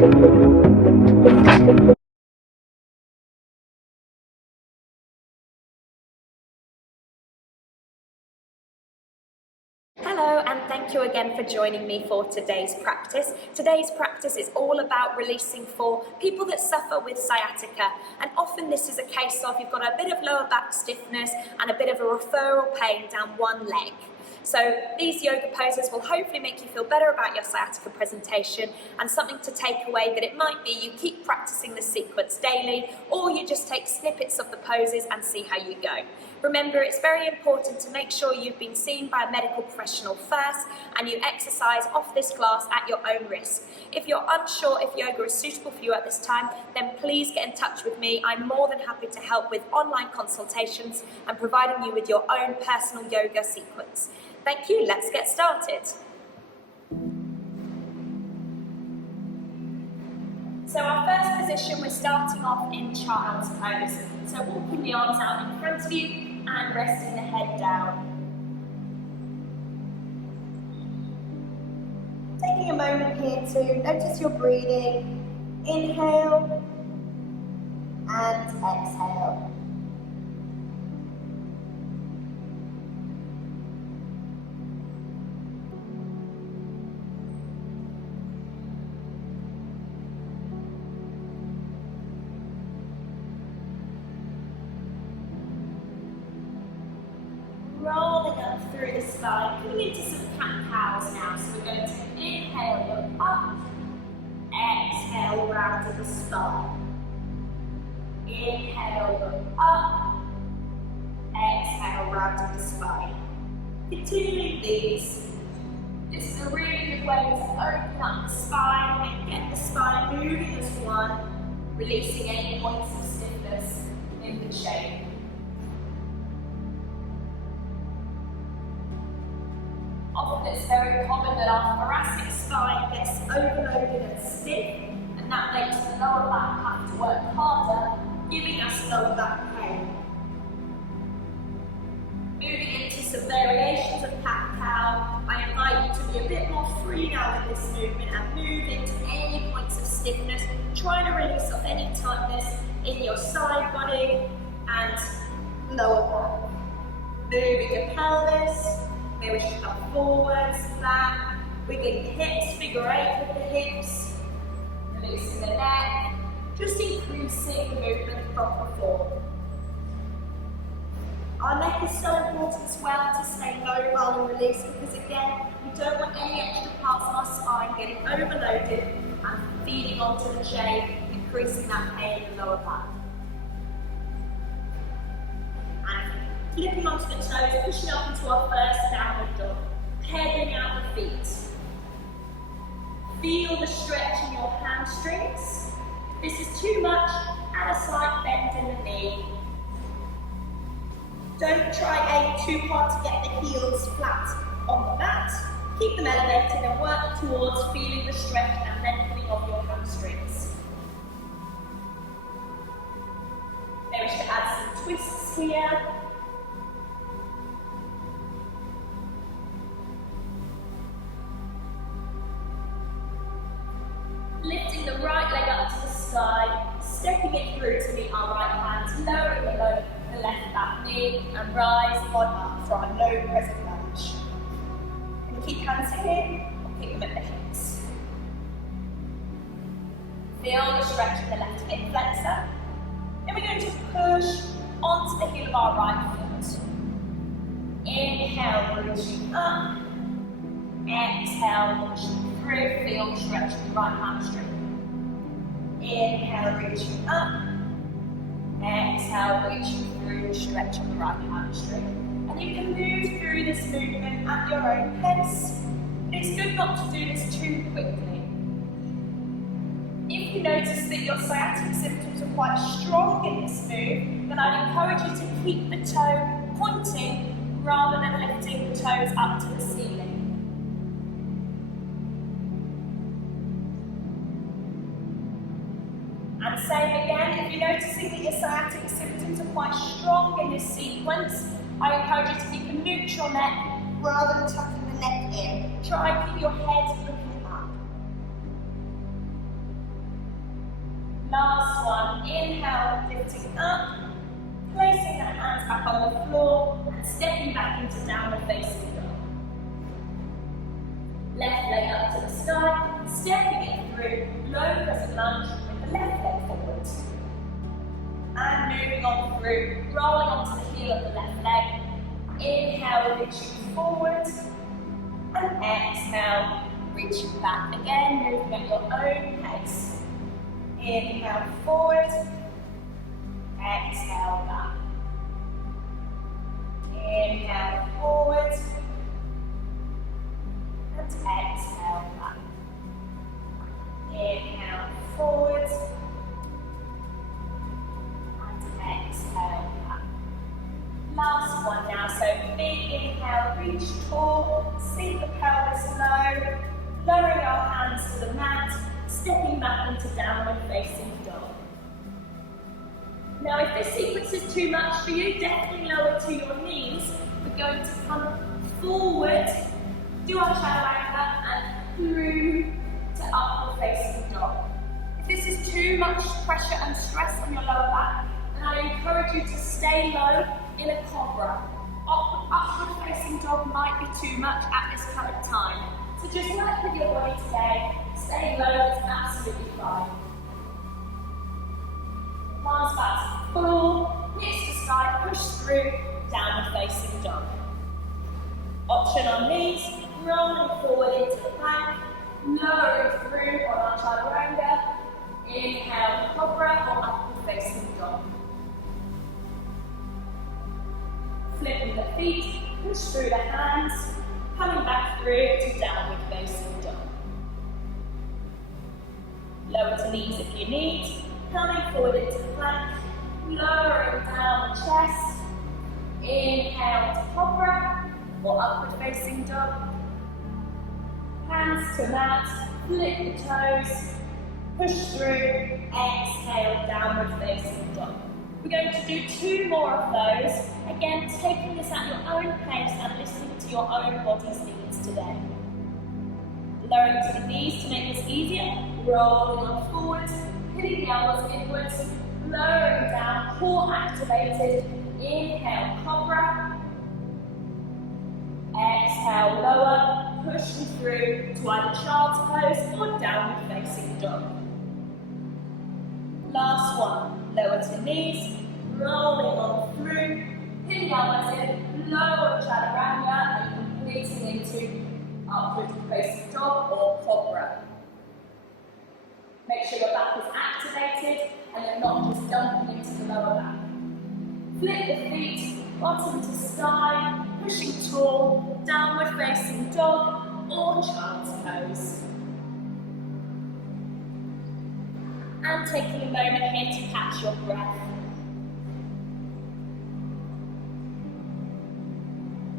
Hello, and thank you again for joining me for today's practice. Today's practice is all about releasing for people that suffer with sciatica, and often this is a case of you've got a bit of lower back stiffness and a bit of a referral pain down one leg. So these yoga poses will hopefully make you feel better about your sciatica presentation, and something to take away that it might be you keep practicing the sequence daily, or you just take snippets of the poses and see how you go. Remember, it's very important to make sure you've been seen by a medical professional first and you exercise off this class at your own risk. If you're unsure if yoga is suitable for you at this time, then please get in touch with me. I'm more than happy to help with online consultations and providing you with your own personal yoga sequence. Thank you, let's get started. So our first position, we're starting off in child's pose. So walking the arms out in front of you and resting the head down. Taking a moment here to notice your breathing. Inhale and exhale. Rolling up through the spine, coming into some cat-cows now. So we're going to inhale, look up, exhale, round to the spine. Inhale, look up, exhale, round to the spine. Continuing these. This is a really good way to open up the spine and get the spine moving as one, releasing any points of stiffness in the shape. Often it's very common that our thoracic spine gets overloaded and stiff, and that makes the lower back have to work harder, giving us lower back pain. Moving into some variations of cat-cow, I invite you to be a bit more free now with this movement and move into any points of stiffness, trying to release off any tightness in your side body and lower back. Moving the pelvis. Maybe we should come forwards, back, wiggling the hips, figure 8 with the hips, releasing the neck, just increasing the movement from before. Our neck is so important as well to stay mobile and release, because again, we don't want any extra parts of our spine getting overloaded and feeding onto the shape, increasing that pain in the lower back. Flipping onto the toes, pushing up into our first downward dog. Pedaling out the feet. Feel the stretch in your hamstrings. If this is too much, add a slight bend in the knee. Don't try aim too hard to get the heels flat on the mat. Keep them elevated and work towards feeling the stretch and lengthening of your hamstrings. Maybe we should add some twists here. Lifting the right leg up to the sky, stepping it through to meet our right hand, lowering the left back knee, and rising on up for our low crescent lunge. And keep hands here, or keep them at the hips. Feel the stretch in the left hip flexor. Then we're going to push onto the heel of our right foot. Inhale, reaching up. Exhale, pushing through, feel the stretch in the right hamstring. Inhale, reaching up. Exhale, reaching through, stretch on the right hamstring. And you can move through this movement at your own pace. It's good not to do this too quickly. If you notice that your sciatic symptoms are quite strong in this move, then I'd encourage you to keep the toe pointing rather than lifting the toes up to the ceiling. And same again, if you're noticing that your sciatic symptoms are quite strong in this sequence, I encourage you to keep a neutral neck rather than tucking the neck in. Try and keep your head looking up. sitting up, placing the hands back on the floor and stepping back into downward facing dog. Left leg up to the sky, stepping it through, low crescent lunge with the left leg forward. And moving on through, rolling onto the heel of the left leg. Inhale, reaching forward. And exhale, reaching back again, moving at your own pace. Inhale, forward. Exhale, back. Inhale, forward. And exhale, back. Inhale, forward. Exhale back. Last one now, so big inhale, reach tall, sink the pelvis low, lowering our hands to the mat, stepping back into downward facing dog. Now if this sequence is too much for you, definitely lower to your knees. We're going to come forward, do our chaturanga and through to upward facing dog. If this is too much pressure and stress on your lower back, and I encourage you to stay low in a cobra. Upward facing dog might be too much at this current time. So just work with your body today. Staying low is absolutely fine. Arms back to floor, hips to sky, push through, downward facing dog. Option on knees, rolling forward into the plank, lowering through on our chaturanga. Inhale, cobra or upward facing dog. Flipping the feet, push through the hands, coming back through to downward facing dog. Lower to knees if you need, coming forward into plank, lowering down the chest. Inhale to cobra or upward facing dog. Hands to mat, flip the toes, push through, exhale, downward facing dog. We're going to do 2 more of those. Again, taking this at your own pace and listening to your own body's needs today. Lowering to the knees to make this easier. Rolling on forwards, hitting the elbows inwards, lowering down, core activated. Inhale, cobra. Exhale, lower, pushing through to either child's pose or downward facing dog. Last one, lower to knees, rolling on through, hitting elbows in, lower chaturanga and completing into upward facing dog or cobra. Make sure your back is activated and you're not just dumping into the lower back. Flip the feet, bottom to sky, pushing tall, downward facing dog or child's pose. And taking a moment here to catch your breath.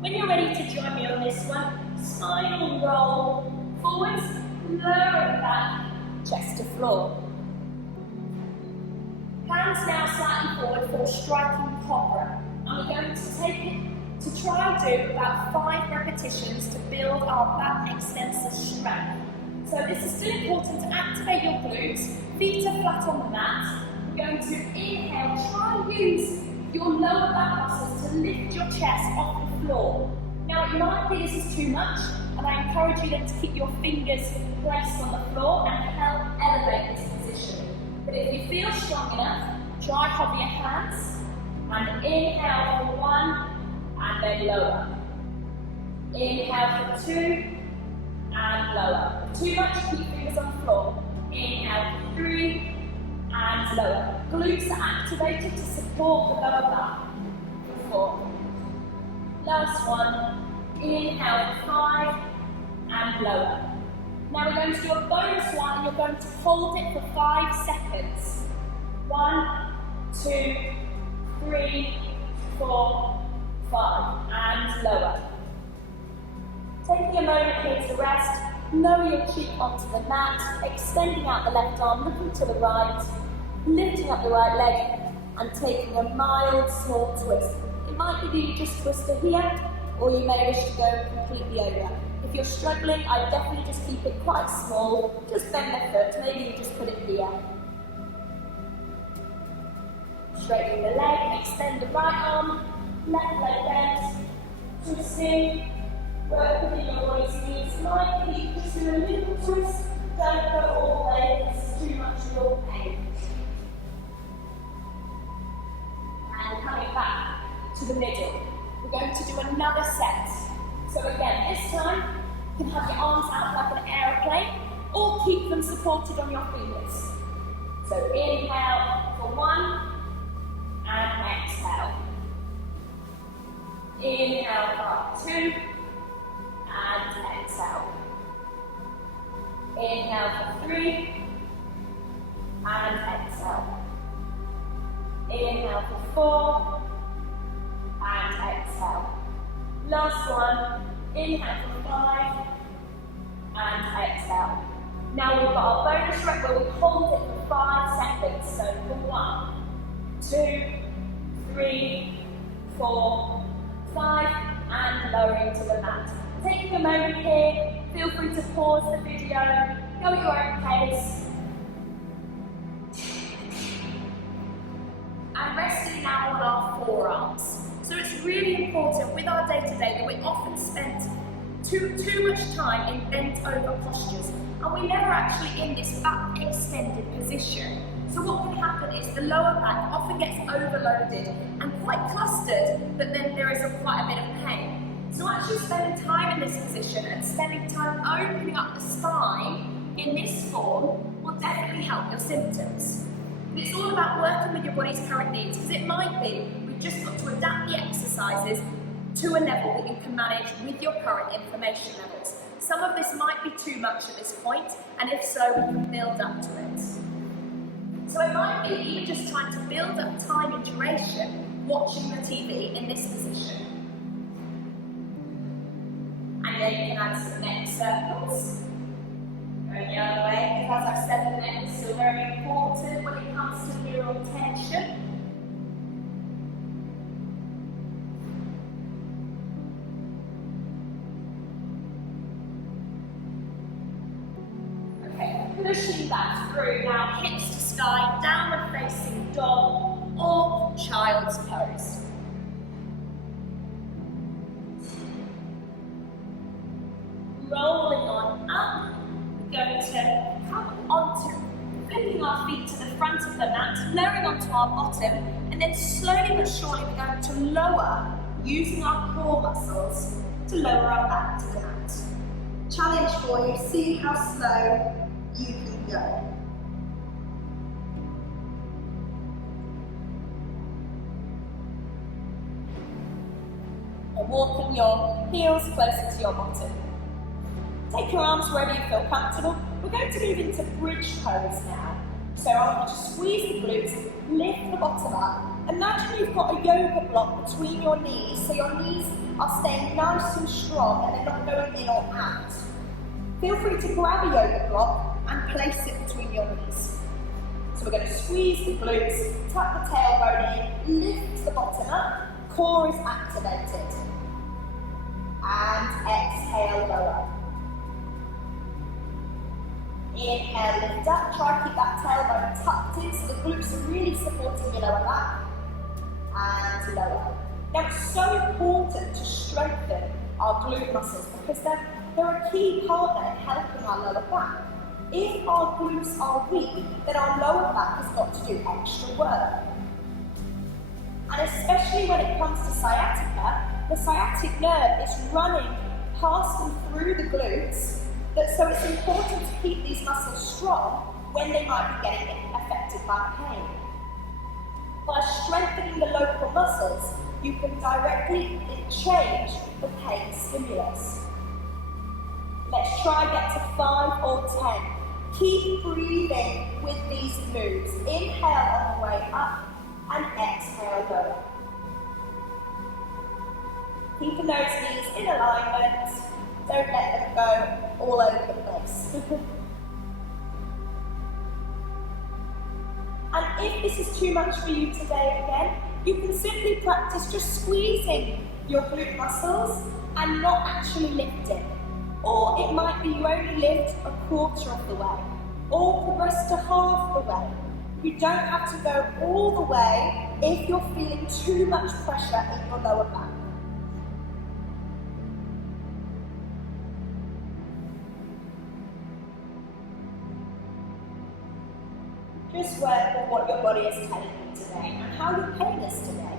When you're ready to join me on this one, spinal roll forwards, lowering back, chest to floor. Hands now slightly forward for striking cobra. And we're going to take it to try and do about 5 repetitions to build our back extensor strength. So this is still important to activate your glutes. Feet are flat on the mat. We're going to inhale, try and use your lower back muscles to lift your chest off the floor. Now it might be this is too much, and I encourage you then to keep your fingers placed on the floor and help elevate this position. But if you feel strong enough, try hover your hands and inhale for 1 and then lower. Inhale for 2 and lower. Too much, keep fingers on the floor. Inhale for 3 and lower. Glutes are activated to support the lower back. For 4. Last one. Inhale for 5 and lower. Now we're going to do a bonus one and you're going to hold it for 5 seconds. 1, 2, 3, 4, 5 and lower. Taking a moment here to rest, lower your cheek onto the mat, extending out the left arm, looking to the right, lifting up the right leg and taking a mild small twist. It might be that you just twist to here or you may wish to go completely over. If you're struggling, I definitely just keep it quite small, just bend the foot, maybe you just put it here. Straighten the leg, extend the right arm, left leg bent, twisting, work within your body's needs. Lightly, just do a little twist, don't go all the way, this is too much of your pain. And coming back to the middle, we're going to do another set. So again, this time, you can have your arms out like an aeroplane, or keep them supported on your fingers. So inhale for 1, and exhale. Inhale for 2, and exhale. Inhale for 3, and exhale. Inhale for 4, and exhale. Last one, inhale for 5, and exhale. Now we've got our bonus rep where we hold it for 5 seconds. So for 1, 2, 3, 4, 5, and lowering to the mat. Taking a moment here, feel free to pause the video, go at your own pace. And resting now on our forearms. So it's really important with our day-to-day that we often spend too much time in bent over postures, and we're never actually in this back extended position. So what can happen is the lower back often gets overloaded and quite clustered, but then there is quite a bit of pain. So actually spending time in this position and spending time opening up the spine in this form will definitely help your symptoms. But it's all about working with your body's current needs, because it might be we've just got to adapt the exercises to a level that you can manage with your current inflammation levels. Some of this might be too much at this point, and if so, we can build up to it. So it might be even just trying to build up time and duration watching the TV in this position. And then you can add some neck circles. Going the other way, because as I've said, the neck is still very important when it comes to neural tension. Pushing that through now, hips to sky, downward facing dog or child's pose. Rolling on up, we're going to come onto flipping our feet to the front of the mat, lowering onto our bottom, and then slowly but surely we're going to lower, using our core muscles to lower our back to the mat. Challenge for you, see how slow you can go. And walking your heels closer to your bottom. Take your arms wherever you feel comfortable. We're going to move into bridge pose now. So I want you to squeeze the glutes, lift the bottom up. Imagine you've got a yoga block between your knees, so your knees are staying nice and strong and they're not going in or out. Feel free to grab a yoga block and place it between your knees. So we're going to squeeze the glutes, tuck the tailbone in, lift the bottom up, core is activated. And exhale, lower. Inhale, lift up, try to keep that tailbone tucked in so the glutes are really supporting your lower back. And lower. Now it's so important to strengthen our glute muscles because they're a key partner in helping our lower back. If our glutes are weak, then our lower back has got to do extra work. And especially when it comes to sciatica, the sciatic nerve is running past and through the glutes, so it's important to keep these muscles strong when they might be getting affected by pain. By strengthening the local muscles, you can directly change the pain stimulus. Let's try and get to 5 or 10. Keep breathing with these moves. Inhale on the way up and exhale lower. Keeping those knees in alignment. Don't let them go all over the place. And if this is too much for you today again, you can simply practice just squeezing your glute muscles and not actually lifting. Or it might be you only lift a quarter of the way, or progress to half the way. You don't have to go all the way if you're feeling too much pressure in your lower back. Just work on what your body is telling you today and how your pain is today.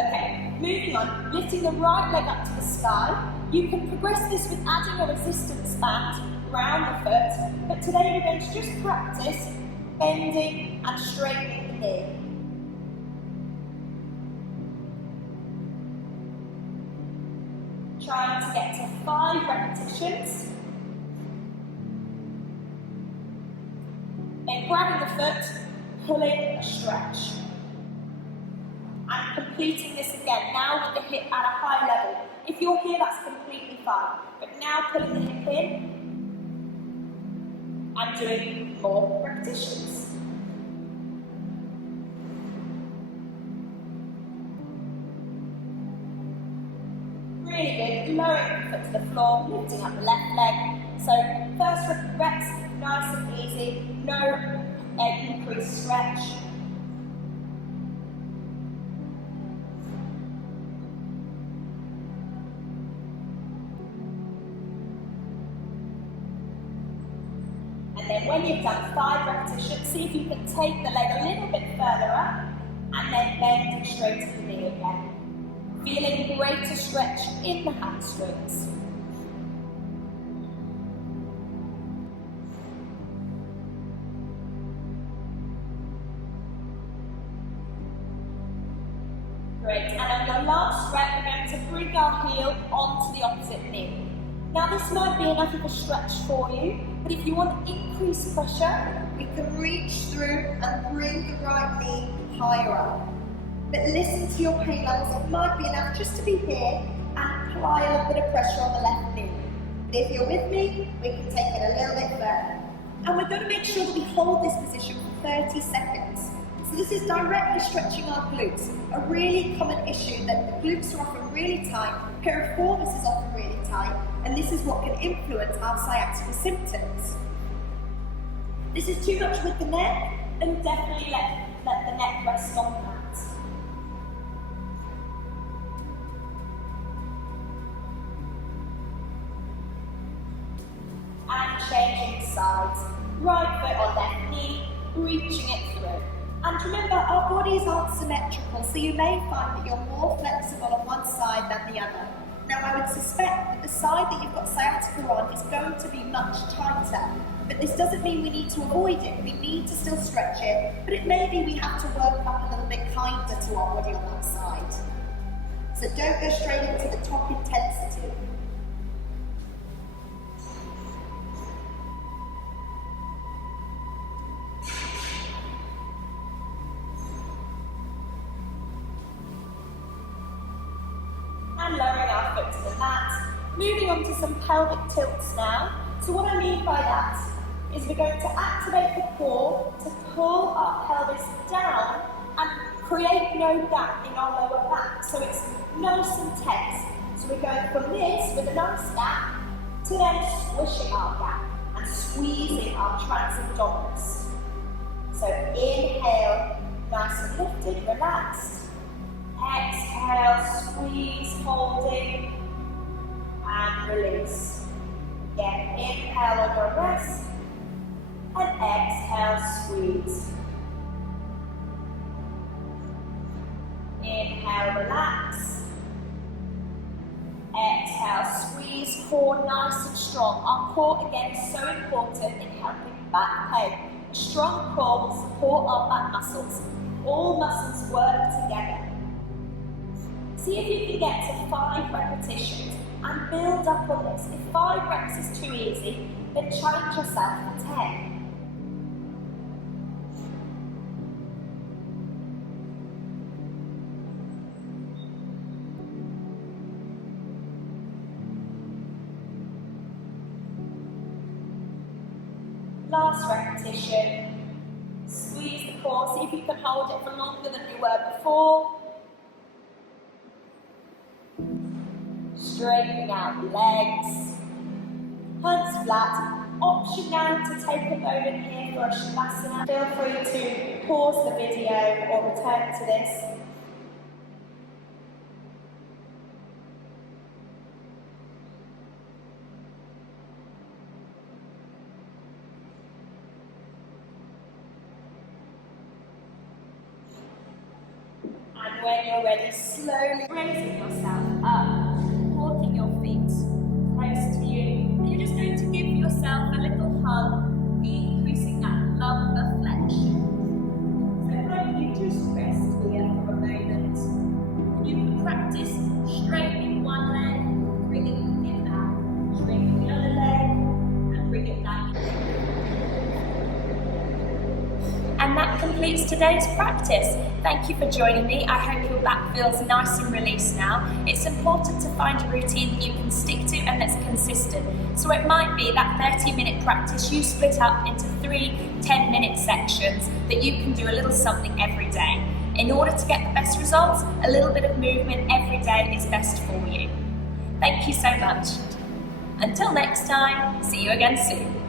Okay, moving on, lifting the right leg up to the sky. You can progress this with adding a resistance band around the foot, but today we're going to just practice bending and straightening the knee. Trying to get to 5 repetitions. Then grabbing the foot, pulling a stretch. And completing this again, now with the hip at a high level. If you're here, that's completely fine. But now pulling the hip in and doing more repetitions. Really good, lowering the foot to the floor, lifting up the left leg. So first reps, nice and easy, no increased stretch. And then when you've done 5 repetitions, see if you can take the leg a little bit further up and then bend and straighten the knee again. Feeling greater stretch in the hamstrings. Great, and on your last rep, we're going to bring our heel onto the opposite knee. Now this might be enough of a stretch for you, but if you want increased pressure, we can reach through and bring the right knee higher up. But listen to your pain levels, it might be enough just to be here and apply a little bit of pressure on the left knee. But if you're with me, we can take it a little bit further. And we're going to make sure that we hold this position for 30 seconds. So this is directly stretching our glutes, a really common issue that the glutes are often really tight, piriformis is often really tight, and this is what can influence our sciatica symptoms. This is too much with the neck, then definitely let the neck rest on that. And changing sides, right foot on left knee, reaching it through. And remember, our bodies aren't symmetrical, so you may find that you're more flexible on one side than the other. Now, I would suspect that the side that you've got sciatica on is going to be much tighter, but this doesn't mean we need to avoid it. We need to still stretch it, but it may be we have to work up a little bit kinder to our body on that side. So don't go straight into the top intensity. And lowering our foot to the mat. Moving on to some pelvic tilts now. So what I mean by that is we're going to activate the core to pull our pelvis down and create no gap in our lower back. So it's nice and tense. So we're going from this with a nice gap to then squishing our gap and squeezing our transabdominis. So inhale, nice and lifted, relaxed. Exhale, squeeze, holding, and release. Again, inhale on your rest, and exhale, squeeze. Inhale, relax. Exhale, squeeze, core nice and strong. Our core, again, is so important in helping back pain. A strong core will support our back muscles. All muscles work together. See if you can get to 5 repetitions and build up on this. If 5 reps is too easy, then challenge yourself for 10. Last repetition. Squeeze the core. See if you can hold it for longer than you were before. Straightening out the legs, hands flat, option now to take a moment here for a Shavasana. Feel free to pause the video or return to this. And when you're ready, slowly raising yourself up, walking your feet close to you. And you're just going to give yourself a little hug, increasing that lumbar flexion. So why don't you just rest here for a moment. You can practice straightening one leg, bringing it down, straightening the other leg, and bring it down. And that completes today's practice. Thank you for joining me. I hope your back feels nice and released now. It's important to find a routine that you can stick to and that's consistent. So it might be that 30-minute practice you split up into 3 10-minute sections that you can do a little something every day. In order to get the best results, a little bit of movement every day is best for you. Thank you so much. Until next time, see you again soon.